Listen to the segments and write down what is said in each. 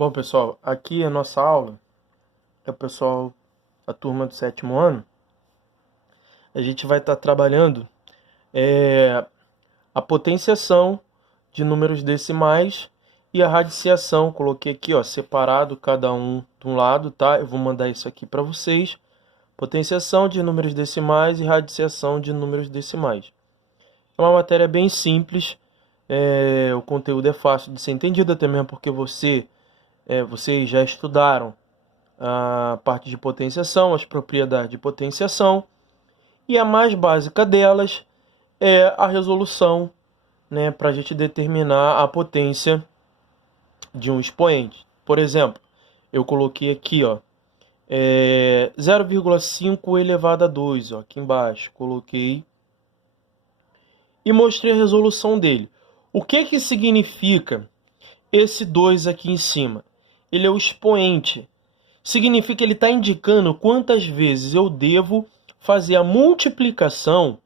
Bom, pessoal, aqui a nossa aula é o pessoal da turma do 7º ano. A gente vai estar trabalhando a potenciação de números decimais e a radiciação. Coloquei aqui, ó, separado cada um de um lado, tá? Eu vou mandar isso aqui para vocês. Potenciação de números decimais e radiciação de números decimais. É uma matéria bem simples. O conteúdo é fácil de ser entendido, até mesmo porque vocês já estudaram a parte de potenciação, as propriedades de potenciação, e a mais básica delas é a resolução, né, para a gente determinar a potência de um expoente. Por exemplo, eu coloquei aqui, ó, 0,5 elevado a 2, ó, aqui embaixo, coloquei e mostrei a resolução dele. O que significa esse 2 aqui em cima? Ele é o expoente. Significa que ele está indicando quantas vezes eu devo fazer a multiplicação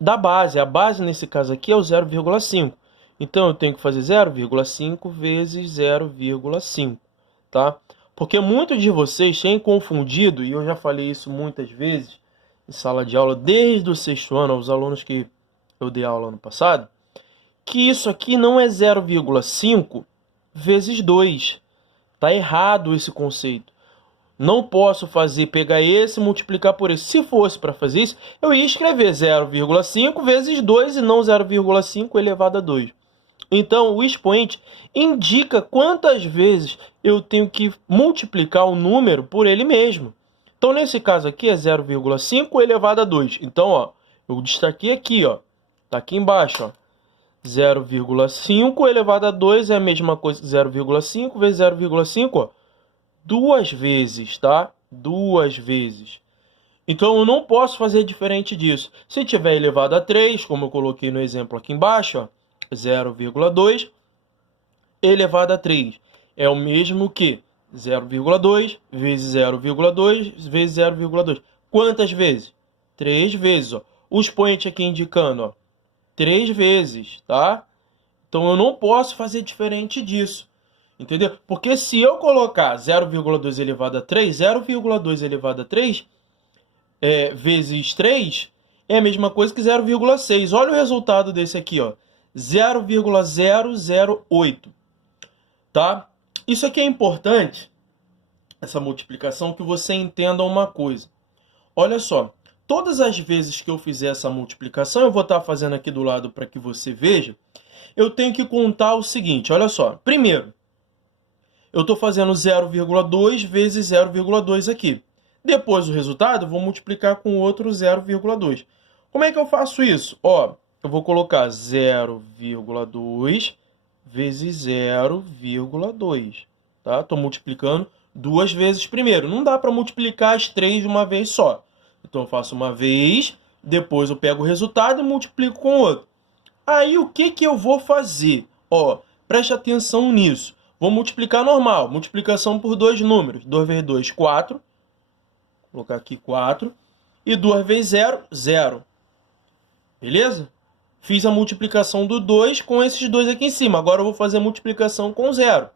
da base. A base, nesse caso aqui, é o 0,5. Então, eu tenho que fazer 0,5 vezes 0,5. Tá? Porque muitos de vocês têm confundido, e eu já falei isso muitas vezes em sala de aula, desde o 6º ano, aos alunos que eu dei aula ano passado, que isso aqui não é 0,5 vezes 2. Está errado esse conceito. Não posso pegar esse e multiplicar por esse. Se fosse para fazer isso, eu ia escrever 0,5 vezes 2 e não 0,5 elevado a 2. Então, o expoente indica quantas vezes eu tenho que multiplicar o número por ele mesmo. Então, nesse caso aqui, é 0,5 elevado a 2. Então, ó, eu destaquei aqui, ó, tá aqui embaixo, ó. 0,5 elevado a 2 é a mesma coisa que 0,5 vezes 0,5, ó, duas vezes, tá? Duas vezes. Então, eu não posso fazer diferente disso. Se tiver elevado a 3, como eu coloquei no exemplo aqui embaixo, ó, 0,2 elevado a 3 é o mesmo que 0,2 vezes 0,2 vezes 0,2. Quantas vezes? 3 vezes, ó. O expoente aqui indicando, ó, 3 vezes, tá? Então, eu não posso fazer diferente disso, entendeu? Porque se eu colocar 0,2 elevado a 3, 0,2 elevado a 3 vezes 3 é a mesma coisa que 0,6. Olha o resultado desse aqui, ó, 0,008, tá? Isso aqui é importante, essa multiplicação, que você entenda uma coisa. Olha só. Todas as vezes que eu fizer essa multiplicação, eu vou estar fazendo aqui do lado para que você veja, eu tenho que contar o seguinte, olha só. Primeiro, eu estou fazendo 0,2 vezes 0,2 aqui. Depois o resultado, eu vou multiplicar com outro 0,2. Como é que eu faço isso? Ó, eu vou colocar 0,2 vezes 0,2. Tá? Estou multiplicando duas vezes primeiro. Não dá para multiplicar as três de uma vez só. Então, eu faço uma vez, depois eu pego o resultado e multiplico com o outro. Aí, o que eu vou fazer? Ó, preste atenção nisso. Vou multiplicar normal. Multiplicação por dois números. 2 vezes 2, 4. Vou colocar aqui 4. E 2 vezes 0, 0. Beleza? Fiz a multiplicação do 2 com esses dois aqui em cima. Agora, eu vou fazer a multiplicação com 0.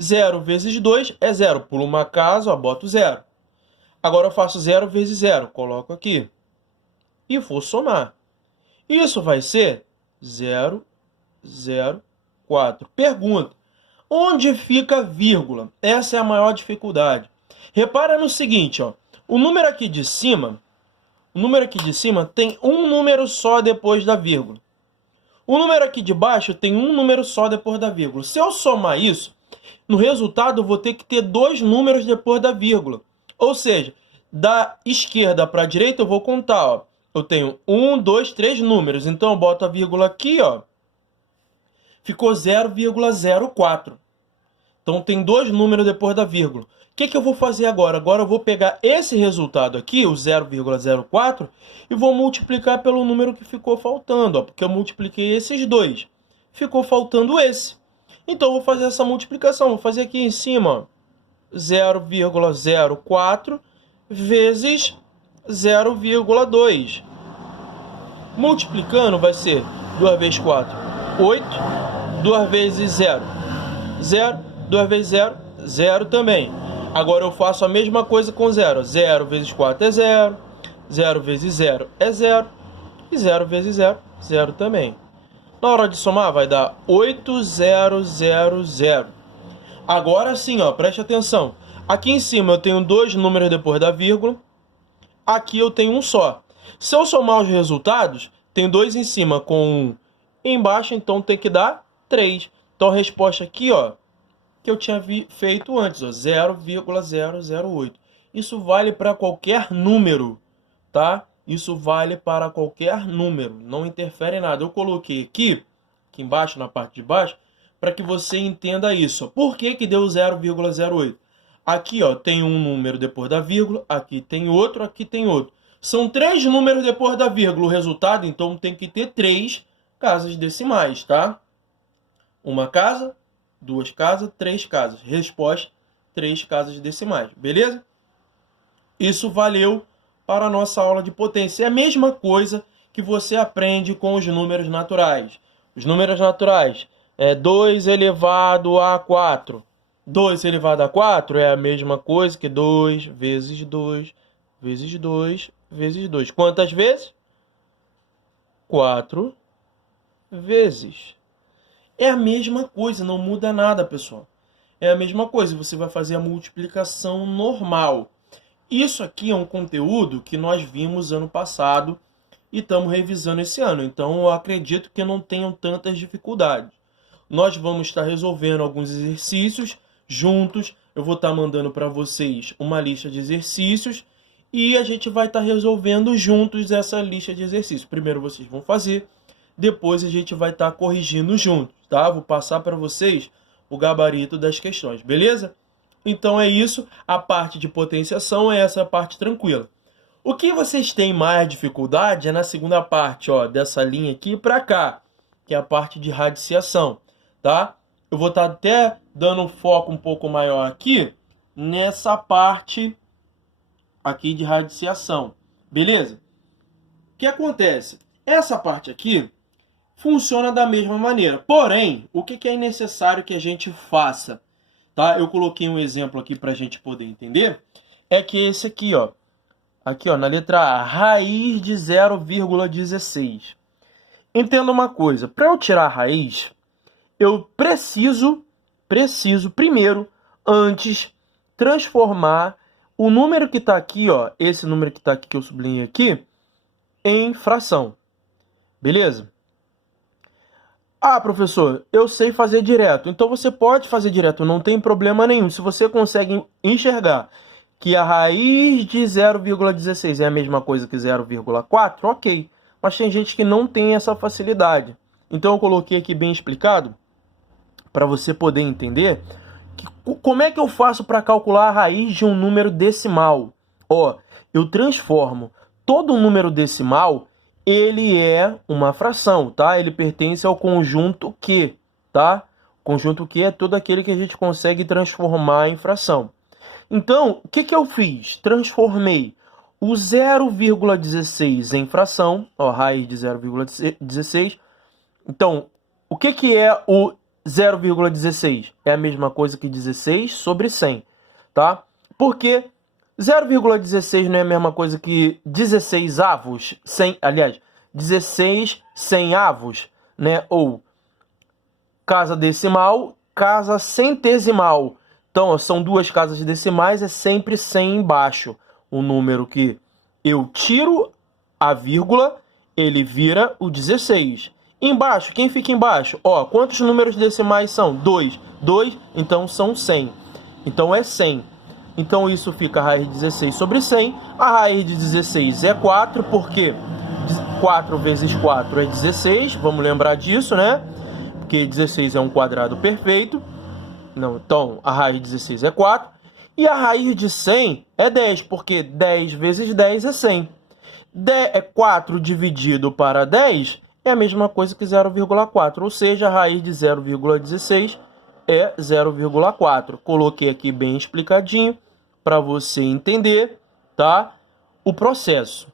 0 vezes 2 é 0. Pulo uma casa, ó, boto 0. Agora eu faço 0 vezes 0, coloco aqui. E vou somar. Isso vai ser 0,04. Pergunta, onde fica a vírgula? Essa é a maior dificuldade. Repara no seguinte, ó, o número aqui de cima tem um número só depois da vírgula. O número aqui de baixo tem um número só depois da vírgula. Se eu somar isso, no resultado eu vou ter que ter dois números depois da vírgula. Ou seja, da esquerda para a direita eu vou contar, ó. Eu tenho 1, 2, 3 números. Então, eu boto a vírgula aqui, ó. Ficou 0,04. Então, tem dois números depois da vírgula. O que eu vou fazer agora? Agora eu vou pegar esse resultado aqui, o 0,04, e vou multiplicar pelo número que ficou faltando, ó. Porque eu multipliquei esses dois. Ficou faltando esse. Então, eu vou fazer essa multiplicação. Vou fazer aqui em cima, ó. 0,04 vezes 0,2. Multiplicando vai ser 2 vezes 4, 8. 2 vezes 0, 0. 2 vezes 0, 0 também. Agora eu faço a mesma coisa com 0. 0 vezes 4 é 0. 0 vezes 0 é 0. E 0 vezes 0, 0 também. Na hora de somar vai dar 8000. Agora sim, ó, preste atenção. Aqui em cima eu tenho dois números depois da vírgula. Aqui eu tenho um só. Se eu somar os resultados, tem 2 em cima com 1 embaixo, então tem que dar 3. Então a resposta aqui, ó, que eu tinha feito antes, ó, 0,008. Isso vale para qualquer número, tá? Isso vale para qualquer número, não interfere em nada. Eu coloquei aqui embaixo, na parte de baixo, para que você entenda isso. Por que que deu 0,08? Aqui, ó, tem um número depois da vírgula, aqui tem outro, aqui tem outro. São 3 números depois da vírgula o resultado, então tem que ter 3 casas decimais, tá? Uma casa, 2 casas, 3 casas. Resposta, 3 casas decimais, beleza? Isso valeu para a nossa aula de potência. É a mesma coisa que você aprende com os números naturais. Os números naturais é 2 elevado a 4. 2 elevado a 4 é a mesma coisa que 2 vezes 2 vezes 2 vezes 2. Quantas vezes? 4 vezes. É a mesma coisa, não muda nada, pessoal. É a mesma coisa, você vai fazer a multiplicação normal. Isso aqui é um conteúdo que nós vimos ano passado e estamos revisando esse ano. Então, eu acredito que não tenham tantas dificuldades. Nós vamos estar resolvendo alguns exercícios juntos. Eu vou estar mandando para vocês uma lista de exercícios e a gente vai estar resolvendo juntos essa lista de exercícios. Primeiro vocês vão fazer, depois a gente vai estar corrigindo juntos, tá? Vou passar para vocês o gabarito das questões, beleza? Então é isso, a parte de potenciação é essa parte tranquila. O que vocês têm mais dificuldade é na segunda parte, ó, dessa linha aqui para cá, que é a parte de radiciação, tá? Eu vou estar até dando um foco um pouco maior aqui, nessa parte aqui de radiciação, beleza? O que acontece? Essa parte aqui funciona da mesma maneira, porém, o que é necessário que a gente faça? Tá? Eu coloquei um exemplo aqui para a gente poder entender, é que esse aqui, ó, na letra A, raiz de 0,16. Entenda uma coisa, para eu tirar a raiz, eu preciso primeiro, antes, transformar o número que está aqui, ó, esse número que está aqui, que eu sublinhei aqui, em fração. Beleza? Ah, professor, eu sei fazer direto. Então você pode fazer direto, não tem problema nenhum. Se você consegue enxergar que a raiz de 0,16 é a mesma coisa que 0,4, ok. Mas tem gente que não tem essa facilidade. Então eu coloquei aqui bem explicado, para você poder entender, que, como é que eu faço para calcular a raiz de um número decimal. Ó, eu transformo todo número decimal, ele é uma fração, tá? Ele pertence ao conjunto Q, tá? O conjunto Q é todo aquele que a gente consegue transformar em fração. Então, o que eu fiz? Transformei o 0,16 em fração, ó, raiz de 0,16. Então, o que é o 0,16? É a mesma coisa que 16 sobre 100, tá? Porque 0,16 não é a mesma coisa que 16 avos, 100, aliás, 16 100avos, né? Ou casa decimal, casa centesimal. Então, ó, são duas casas decimais, é sempre 100 embaixo. O número que eu tiro a vírgula, ele vira o 16. Embaixo, quem fica embaixo? Ó, quantos números decimais são? 2. 2, então são 100. Então é 100. Então isso fica a raiz de 16 sobre 100. A raiz de 16 é 4, porque 4 vezes 4 é 16. Vamos lembrar disso, né? Porque 16 é um quadrado perfeito. Não, então a raiz de 16 é 4. E a raiz de 100 é 10, porque 10 vezes 10 é 100. 4 dividido para 10 é a mesma coisa que 0,4. Ou seja, a raiz de 0,16 é 0,4. Coloquei aqui bem explicadinho para você entender, tá? O processo.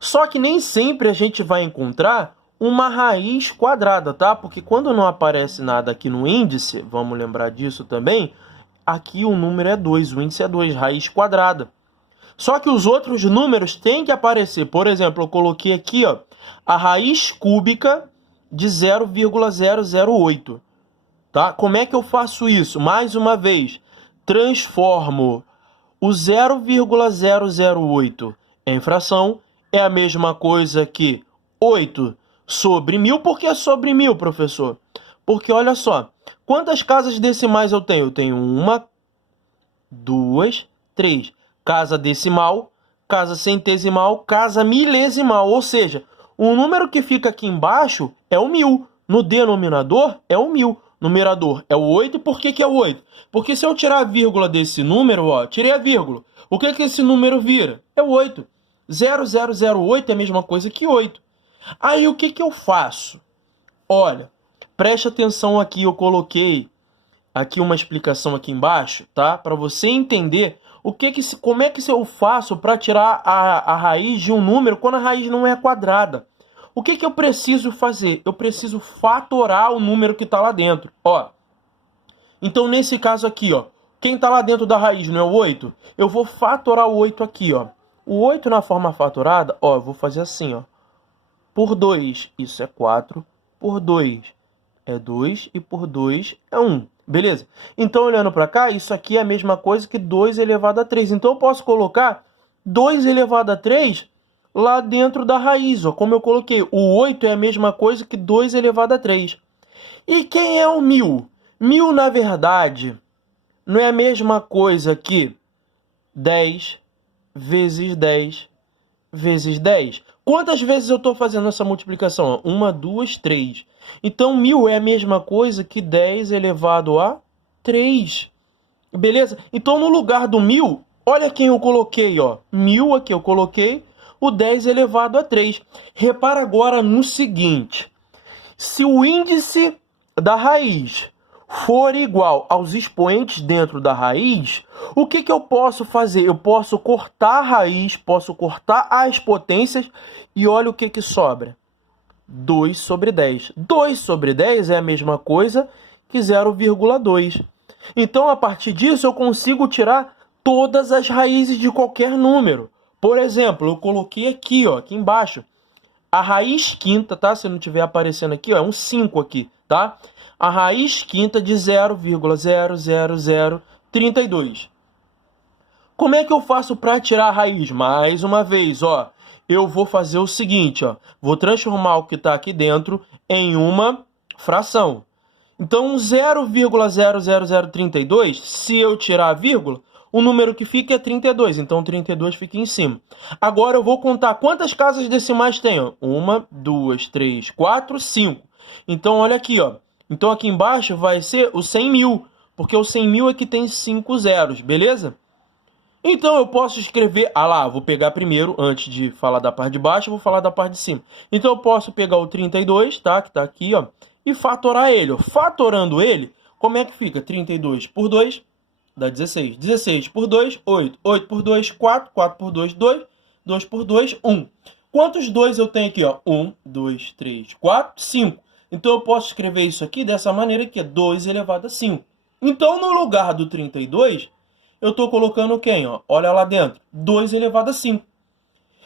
Só que nem sempre a gente vai encontrar uma raiz quadrada, tá? Porque quando não aparece nada aqui no índice, vamos lembrar disso também, aqui o número é 2, o índice é 2, raiz quadrada. Só que os outros números têm que aparecer. Por exemplo, eu coloquei aqui, ó, a raiz cúbica de 0,008. Tá? Como é que eu faço isso? Mais uma vez, transformo o 0,008 em fração. É a mesma coisa que 8 sobre 1000. Por que sobre 1000, professor? Porque, olha só, quantas casas decimais eu tenho? Eu tenho 1, 2, 3. Casa decimal, casa centesimal, casa milesimal. Ou seja, o número que fica aqui embaixo é o 1000. No denominador é o 1000. Numerador é o 8. Por que é o 8? Porque se eu tirar a vírgula desse número, ó, tirei a vírgula. O que esse número vira? É o 8. 0008 é a mesma coisa que 8. Aí o que eu faço? Olha, preste atenção aqui, eu coloquei aqui uma explicação aqui embaixo, tá? Para você entender como é que eu faço para tirar a raiz de um número quando a raiz não é quadrada. O que eu preciso fazer? Eu preciso fatorar o número que está lá dentro. Ó. Então, nesse caso aqui, ó, quem está lá dentro da raiz não é o 8? Eu vou fatorar o 8 aqui, ó. O 8 na forma fatorada, ó, eu vou fazer assim, ó. Por 2, isso é 4. Por 2 é 2 e por 2 é 1. Beleza? Então, olhando para cá, isso aqui é a mesma coisa que 2 elevado a 3. Então, eu posso colocar 2 elevado a 3 lá dentro da raiz, ó. Como eu coloquei, o 8 é a mesma coisa que 2 elevado a 3. E quem é o 1000? 1000, na verdade, não é a mesma coisa que 10 vezes 10 vezes 10. Quantas vezes eu estou fazendo essa multiplicação? 1, 2, 3. Então, 1000 é a mesma coisa que 10 elevado a 3. Beleza? Então, no lugar do 1000, olha quem eu coloquei, ó. 1000 aqui eu coloquei o 10 elevado a 3. Repara agora no seguinte. Se o índice da raiz for igual aos expoentes dentro da raiz, o que eu posso fazer? Eu posso cortar a raiz, posso cortar as potências e olha o que sobra. 2 sobre 10. 2 sobre 10 é a mesma coisa que 0,2. Então, a partir disso, eu consigo tirar todas as raízes de qualquer número. Por exemplo, eu coloquei aqui, ó, aqui embaixo, a raiz quinta, tá? Se não estiver aparecendo aqui, ó, é um 5 aqui, tá? A raiz quinta de 0,00032. Como é que eu faço para tirar a raiz? Mais uma vez, ó, eu vou fazer o seguinte, ó, vou transformar o que está aqui dentro em uma fração. Então, 0,00032, se eu tirar a vírgula, o número que fica é 32, então 32 fica em cima. Agora eu vou contar quantas casas decimais tem, ó. 1, 2, 3, 4, 5. Então, olha aqui, ó. Então, aqui embaixo vai ser o 100.000, porque o 100.000 é que tem 5 zeros, beleza? Então, eu posso escrever... Ah lá, vou pegar primeiro, antes de falar da parte de baixo, eu vou falar da parte de cima. Então, eu posso pegar o 32, tá? Que tá aqui, ó. E fatorar ele, ó. Fatorando ele, como é que fica? 32 por 2 dá 16. 16 por 2, 8. 8 por 2, 4. 4 por 2, 2. 2 por 2, 1. Quantos 2 eu tenho aqui, ó? 1, 2, 3, 4, 5. Então, eu posso escrever isso aqui dessa maneira, que é 2 elevado a 5. Então, no lugar do 32, eu estou colocando quem, ó? Olha lá dentro. 2 elevado a 5.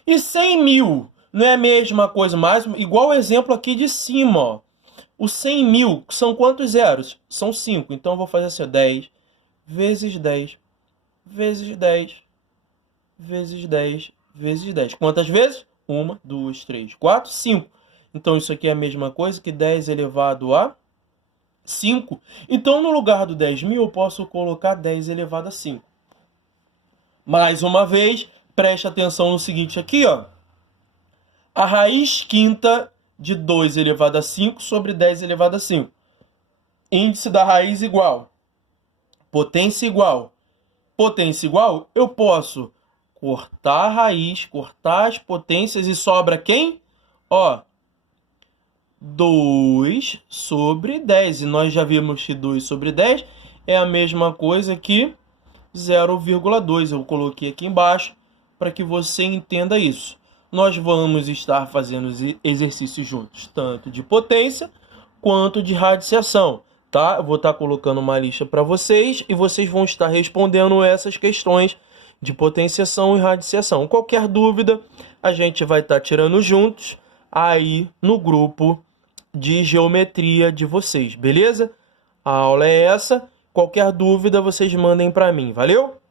E 100.000 não é a mesma coisa, mas igual o exemplo aqui de cima, ó. O 100.000 são quantos zeros? São 5. Então, eu vou fazer assim, ó, 10 vezes 10 vezes 10 vezes 10 vezes 10. Quantas vezes? 1, 2, 3, 4, 5. Então, isso aqui é a mesma coisa que 10 elevado a 5. Então, no lugar do 10.000, eu posso colocar 10 elevado a 5. Mais uma vez, preste atenção no seguinte aqui, ó. A raiz quinta de 2 elevado a 5 sobre 10 elevado a 5. Índice da raiz igual. Potência igual. Potência igual, eu posso cortar a raiz, cortar as potências e sobra quem? Ó, 2 sobre 10. E nós já vimos que 2 sobre 10 é a mesma coisa que 0,2. Eu coloquei aqui embaixo para que você entenda isso. nós vamos estar fazendo os exercícios juntos, tanto de potência quanto de radiciação, tá? Eu vou estar colocando uma lista para vocês e vocês vão estar respondendo essas questões de potenciação e radiciação. Qualquer dúvida, a gente vai estar tirando juntos aí no grupo de geometria de vocês, beleza? A aula é essa. Qualquer dúvida, vocês mandem para mim, valeu?